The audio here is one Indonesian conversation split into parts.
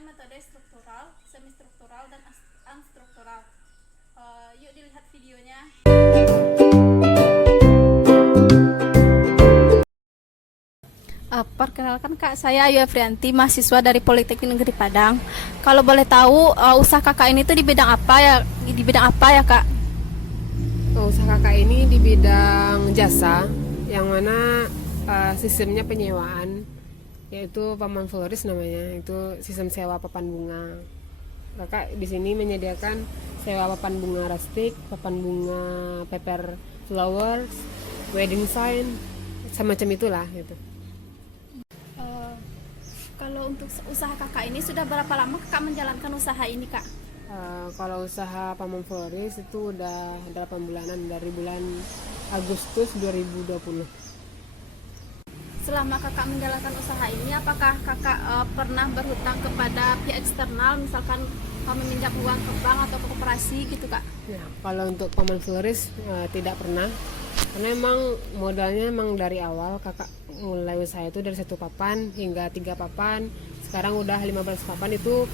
ada metode struktural, semi struktural, dan unstruktural. Yuk dilihat videonya. Perkenalkan Kak, saya Ayu Afrianti, mahasiswa dari Politeknik Negeri Padang. Kalau boleh tahu, usaha Kakak ini tuh di bidang apa ya? Di bidang apa ya Kak? Usaha kakak ini di bidang jasa, yang mana sistemnya penyewaan, yaitu paman florist namanya, itu sistem sewa papan bunga. Kakak di sini menyediakan sewa papan bunga rustic, papan bunga paper flowers, wedding sign, semacam itulah gitu. Eh, Kalau untuk usaha Kakak ini sudah berapa lama Kakak menjalankan usaha ini Kak? Kalau usaha paman florist itu udah 8 bulanan, dari bulan Agustus 2020. Selama Kakak menjalankan usaha ini, apakah Kakak pernah berhutang kepada pihak eksternal, misalkan meminjam uang ke bank atau ke koperasi gitu Kak? Ya, kalau untuk paman florist tidak pernah, karena emang modalnya emang dari awal kakak mulai usaha itu dari 1 papan hingga 3 papan, sekarang udah 15 papan itu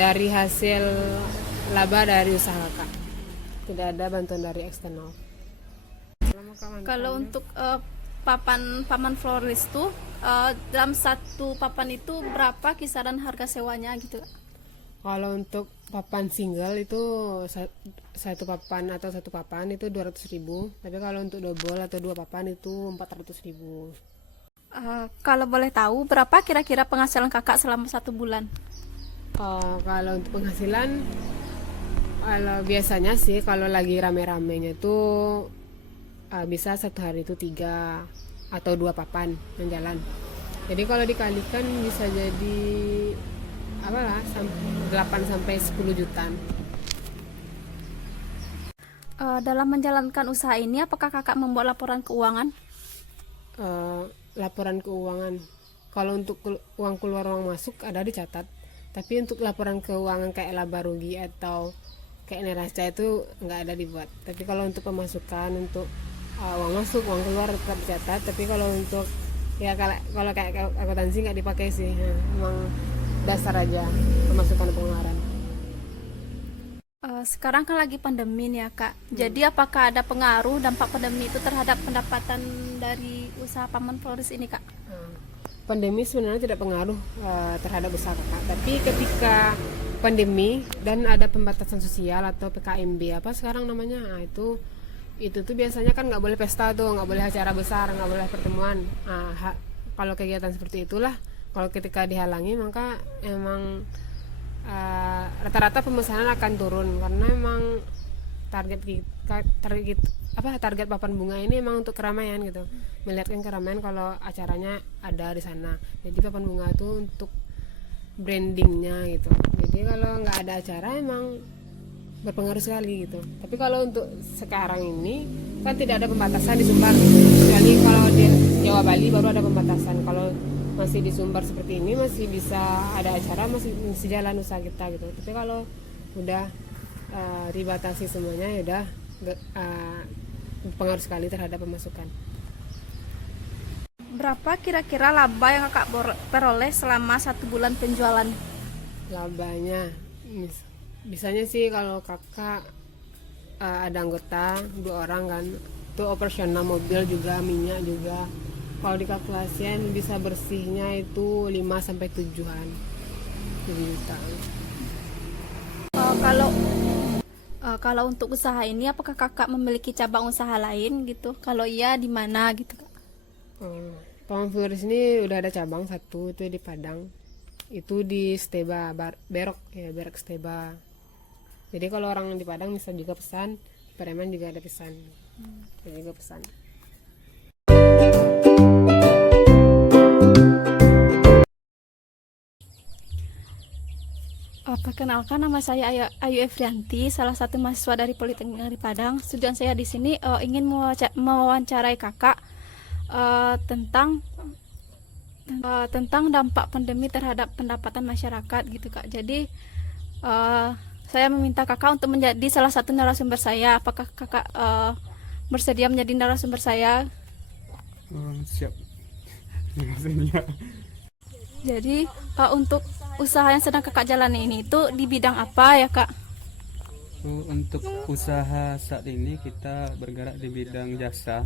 dari hasil laba dari usaha kakak, tidak ada bantuan dari eksternal. Kalau untuk paman florist tuh dalam satu papan itu berapa kisaran harga sewanya gitu Kak? Kalau untuk papan single itu 1 papan atau 1 papan itu 200.000, tapi kalau untuk double atau 2 papan itu 400.000. Kalau boleh tahu berapa kira-kira penghasilan Kakak selama 1 bulan? Kalau untuk penghasilan, kalau biasanya sih kalau lagi rame-ramenya itu bisa satu hari itu 3 atau 2 papan yang jalan. Jadi kalau dikalikan bisa jadi apalah 8 sampai 10 jutaan. Dalam menjalankan usaha ini, apakah Kakak membuat laporan keuangan? Laporan keuangan, kalau untuk uang keluar uang masuk ada dicatat, tapi untuk laporan keuangan kayak laba rugi atau kayak neraca itu nggak ada dibuat. Tapi kalau untuk pemasukan, untuk uang masuk uang keluar tetap dicatat. Tapi kalau untuk ya kalau kayak akuntansi nggak dipakai sih, emang dasar aja pemasukan pengeluaran. Sekarang kan lagi pandemi nih ya Kak. Jadi apakah ada pengaruh dampak pandemi itu terhadap pendapatan dari usaha paman florist ini Kak? Pandemi sebenarnya tidak pengaruh terhadap usaha kakak, tapi ketika pandemi dan ada pembatasan sosial atau PKMB apa sekarang namanya, itu tuh biasanya kan nggak boleh pesta tuh, nggak boleh acara besar, nggak boleh pertemuan. Kalau kegiatan seperti itulah, kalau ketika dihalangi maka emang rata-rata pemesanan akan turun, karena emang target papan bunga ini emang untuk keramaian gitu, melihatkan keramaian kalau acaranya ada di sana. Jadi papan bunga itu untuk brandingnya gitu. Jadi kalau nggak ada acara emang berpengaruh sekali gitu. Tapi kalau untuk sekarang ini kan tidak ada pembatasan di Sumbar, kecuali kalau di Jawa Bali baru ada pembatasan. Kalau masih di Sumbar seperti ini masih bisa ada acara, masih jalan usaha kita gitu. Tapi kalau udah dibatasi semuanya, ya udah berpengaruh sekali terhadap pemasukan. Berapa kira-kira laba yang Kakak peroleh selama 1 bulan penjualan? Labanya bisanya sih kalau kakak ada anggota 2 orang kan, itu operasional mobil juga, minyak juga. Kalau dikalkulasikan bisa bersihnya itu 5 sampai 7-an juta. Kalau untuk usaha ini, apakah Kakak memiliki cabang usaha lain gitu? Kalau iya, di mana gitu Kak? Paman florist ini udah ada cabang satu, itu di Padang, itu di Steba, Berok Steba. Jadi kalau orang di Padang bisa juga pesan, Pareman juga ada pesan, bisa juga pesan. Perkenalkan, nama saya Ayu Afrianti, salah satu mahasiswa dari Politeknik Negeri Padang. Tujuan saya di sini ingin mewawancarai Kakak tentang dampak pandemi terhadap pendapatan masyarakat gitu Kak. Jadi saya meminta Kakak untuk menjadi salah satu narasumber saya. Apakah Kakak bersedia menjadi narasumber saya? Siap. Terima kasih. Jadi untuk usaha yang sedang kakak jalani ini itu di bidang apa ya kak? Untuk usaha saat ini kita bergerak di bidang jasa,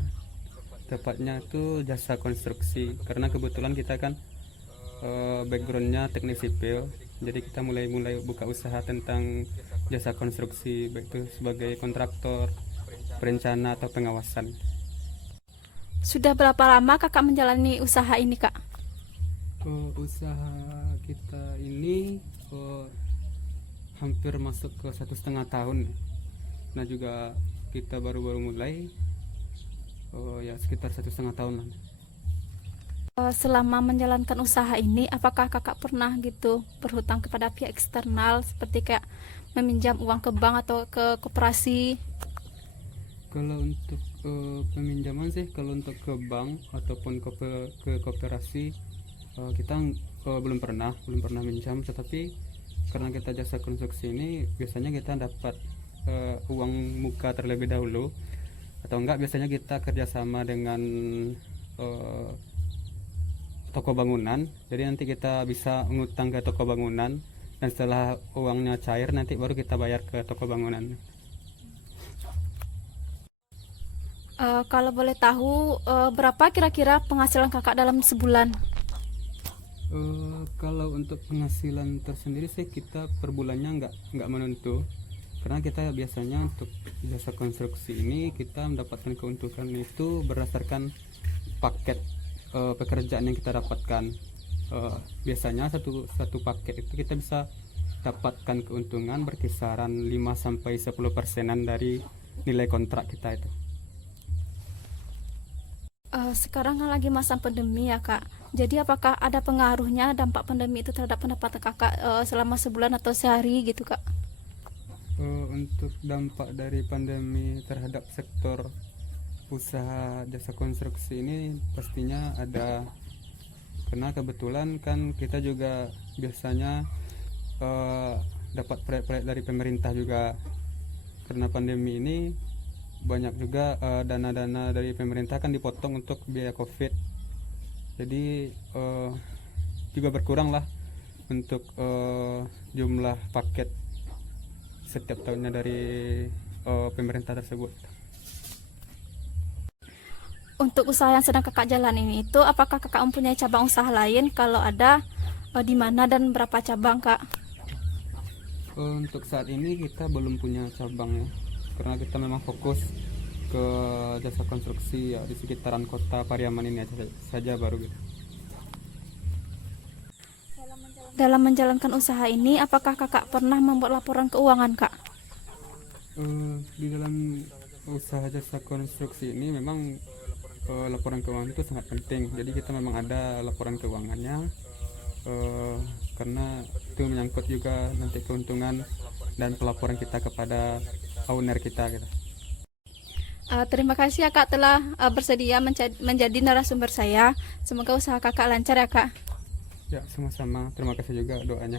tepatnya itu jasa konstruksi. Karena kebetulan kita kan backgroundnya teknik sipil, jadi kita mulai buka usaha tentang jasa konstruksi, baik itu sebagai kontraktor, perencana atau pengawasan. Sudah berapa lama kakak menjalani usaha ini kak? Usaha kita ini hampir masuk ke 1,5 tahun. Nah juga kita baru-baru mulai, ya sekitar 1,5 tahun lah. Selama menjalankan usaha ini, apakah kakak pernah gitu berhutang kepada pihak eksternal seperti kayak meminjam uang ke bank atau ke koperasi? Kalau untuk peminjaman sih, kalau untuk ke bank ataupun ke koperasi, kita belum pernah minjam. Tetapi karena kita jasa konstruksi ini, biasanya kita dapat uang muka terlebih dahulu, atau enggak biasanya kita kerjasama dengan eh, toko bangunan. Jadi nanti kita bisa ngutang ke toko bangunan, dan setelah uangnya cair nanti baru kita bayar ke toko bangunan. Kalau boleh tahu, berapa kira-kira penghasilan kakak dalam sebulan? Kalau untuk penghasilan tersendiri sih, kita per bulannya nggak menentu, karena kita biasanya untuk jasa konstruksi ini kita mendapatkan keuntungan itu berdasarkan paket pekerjaan yang kita dapatkan. Biasanya satu paket itu kita bisa dapatkan keuntungan berkisaran 5-10% dari nilai kontrak kita itu. Sekarang kan lagi masa pandemi ya kak. Jadi apakah ada pengaruhnya dampak pandemi itu terhadap pendapatan kakak selama sebulan atau sehari gitu kak? Untuk dampak dari pandemi terhadap sektor usaha jasa konstruksi ini pastinya ada, karena kebetulan kan kita juga biasanya dapat proyek-proyek dari pemerintah juga. Karena pandemi ini banyak juga dana-dana dari pemerintah kan dipotong untuk biaya COVID, jadi juga berkurang lah untuk jumlah paket setiap tahunnya dari pemerintah tersebut. Untuk usaha yang sedang kakak jalanin itu, apakah kakak mempunyai cabang usaha lain? Kalau ada, di mana dan berapa cabang kak? Untuk saat ini kita belum punya cabang ya, karena kita memang fokus ke jasa konstruksi ya di sekitaran kota Pariaman ini saja baru gitu. Dalam menjalankan usaha ini, apakah kakak pernah membuat laporan keuangan kak? Di dalam usaha jasa konstruksi ini memang laporan keuangan itu sangat penting. Jadi kita memang ada laporan keuangannya, karena itu menyangkut juga nanti keuntungan dan pelaporan kita kepada owner kita gitu. Terima kasih ya kak telah bersedia menjadi narasumber saya. Semoga usaha kakak lancar ya kak. Ya, sama-sama. Terima kasih juga doanya.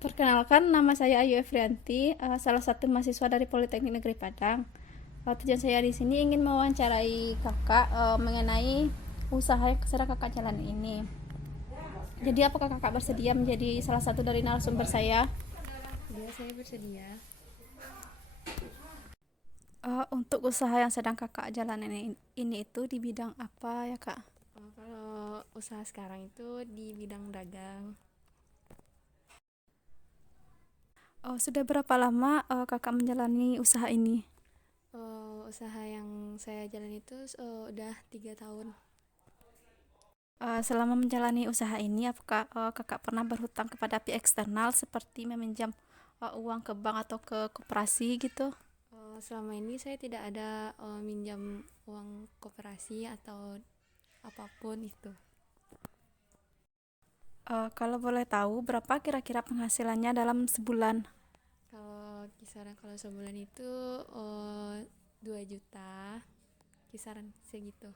Perkenalkan, nama saya Ayu Efrianti, salah satu mahasiswa dari Politeknik Negeri Padang. Tujuan saya di sini ingin mewawancarai kakak mengenai usaha yang sedang kakak jalan ini. Jadi apakah kakak bersedia menjadi salah satu dari narasumber saya? Ya, saya bersedia. Untuk usaha yang sedang kakak jalanin ini itu di bidang apa ya kak? Kalau usaha sekarang itu di bidang dagang. Sudah berapa lama kakak menjalani usaha ini? Usaha yang saya jalan itu udah 3 tahun. Selama menjalani usaha ini, apakah kakak pernah berhutang kepada pihak eksternal seperti meminjam uang ke bank atau ke koperasi gitu? Selama ini saya tidak ada minjam uang koperasi atau apapun itu. Kalau boleh tahu, berapa kira-kira penghasilannya dalam sebulan? Kalau sebulan itu 2 juta, kisaran segitu.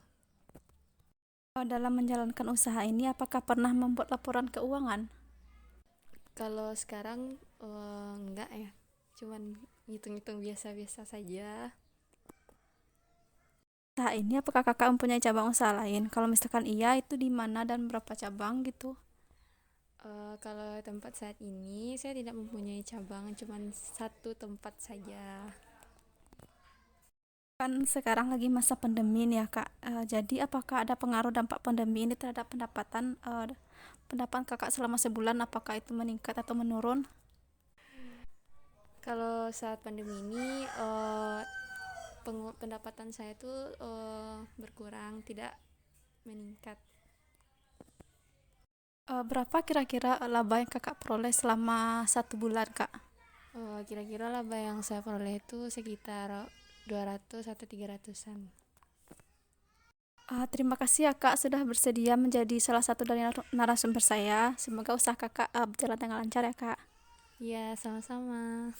Dalam menjalankan usaha ini, apakah pernah membuat laporan keuangan? Kalau sekarang enggak ya, cuman ngitung-ngitung biasa-biasa saja. Nah, ini apakah kakak mempunyai cabang usaha lain? Kalau misalkan iya, itu di mana dan berapa cabang gitu? Kalau tempat saat ini saya tidak mempunyai cabang, cuman satu tempat saja. Kan sekarang lagi masa pandemi nih ya kak. Jadi apakah ada pengaruh dampak pandemi ini terhadap pendapatan kakak selama sebulan? Apakah itu meningkat atau menurun? Kalau saat pandemi ini pendapatan saya tuh berkurang, tidak meningkat. Berapa kira-kira laba yang kakak peroleh selama 1 bulan kak? Kira-kira laba yang saya peroleh itu sekitar 200 atau 300-an. Terima kasih ya kak sudah bersedia menjadi salah satu dari narasumber saya. Semoga usaha kakak berjalan dengan lancar ya kak. Iya, sama-sama.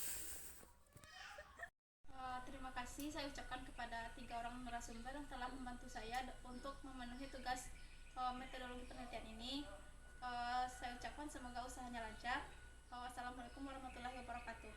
Terima kasih saya ucapkan kepada 3 orang narasumber yang telah membantu saya untuk memenuhi tugas metodologi penelitian ini. Saya ucapkan semoga usahanya lancar. Wassalamualaikum warahmatullahi wabarakatuh.